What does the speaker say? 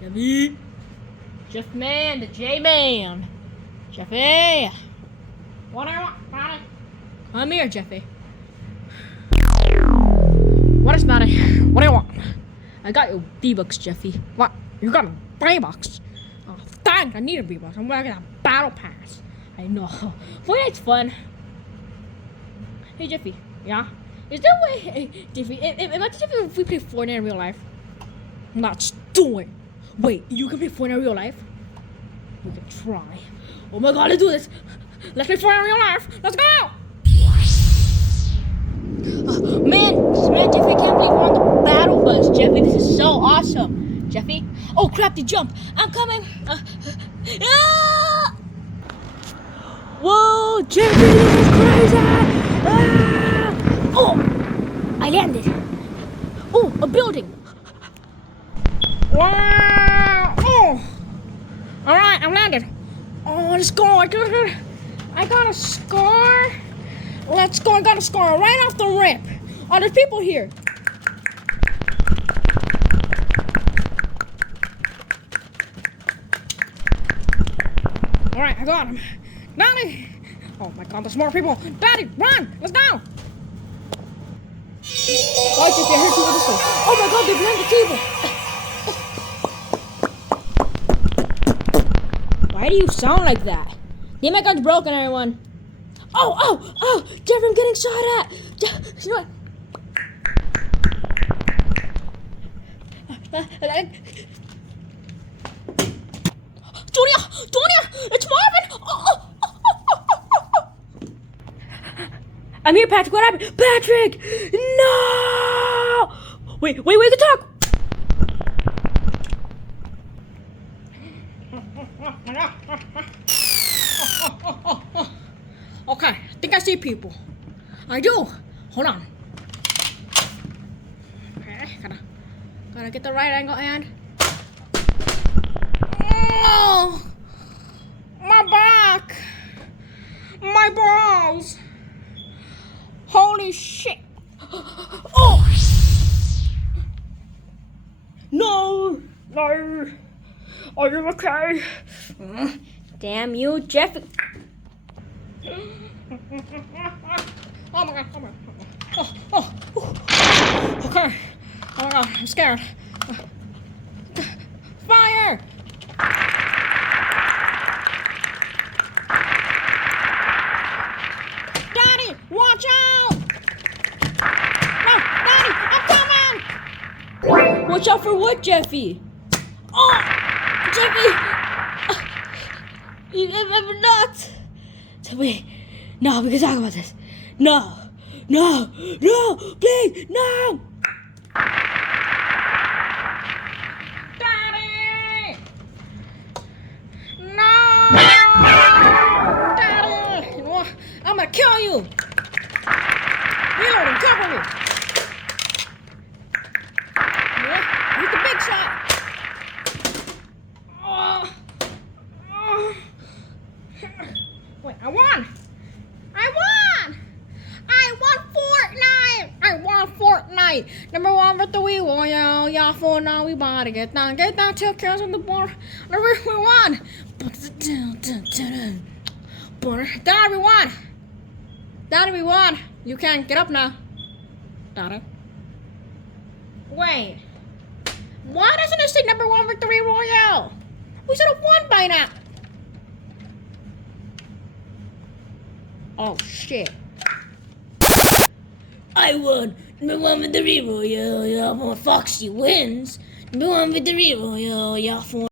Jeffy. Jeff man, the J man. Jeffy. What do you want, buddy? Come here, Jeffy. What is matter? What do you want? I got your V-Bucks, Jeffy. What? You got a V-Bucks? Oh, thanks. I need a V-Bucks. I'm gonna get a battle pass. I know. Fortnite's fun. Hey, Jeffy. Yeah? Is there a way, hey, Jeffy, imagine if we play Fortnite in real life? Let's do it. Wait, you can play Fortnite in real life? We can try. Oh my god, let's do this. Let's play Fortnite in real life. Let's go! Man, Jeffy, I can't believe we're on the battle bus. Jeffy, this is so awesome. Jeffy? Oh crap, they jump. I'm coming. Whoa, Jeffy, this is crazy. Oh, I landed. Oh, a building. Wow. Oh. All right, I landed. Oh, let's go. I got a score. Let's go. I got a score right off the rip. Oh, there's people here. All right, I got him. Daddy. Oh my god, there's more people. Daddy, run. Let's go. Oh, Jeffy, I heard you this way. Oh my god, they're behind the table. Why do you sound like that? Yeah, my gun's broken, everyone. Oh, Jeffy, I'm getting shot at. You know what? Junior, it's Marvin. I'm here, Patrick. What happened? Patrick! No! Wait, we can talk. Okay, I think I see people. I do. Hold on. Okay, gotta get the right angle and. Oh, my back, my balls. Holy shit! Oh! No! Are you okay? Damn you, Jeffy! Oh my god! Oh! Okay. Oh my god! I'm scared. Fire! Daddy, watch out! No, Daddy, I'm coming! Watch out for what, Jeffy? Oh, Jeffy! I'm not. Wait, no, we can talk about this. No, please, no! Daddy! No! Daddy! You know what? I'm gonna kill you! Reload and cover me! Yeah, here's the big shot! Wait, I won! Fortnite! Number one victory royale, y'all for now we about to get down, two kills on the board. Number we won! Daddy, we won! You can get up now. Daddy. Wait. Why doesn't it say number one victory royale? We should have won by now. Oh shit. I won. Number one victory royale, y'all for Foxy wins. Number one victory royale, y'all for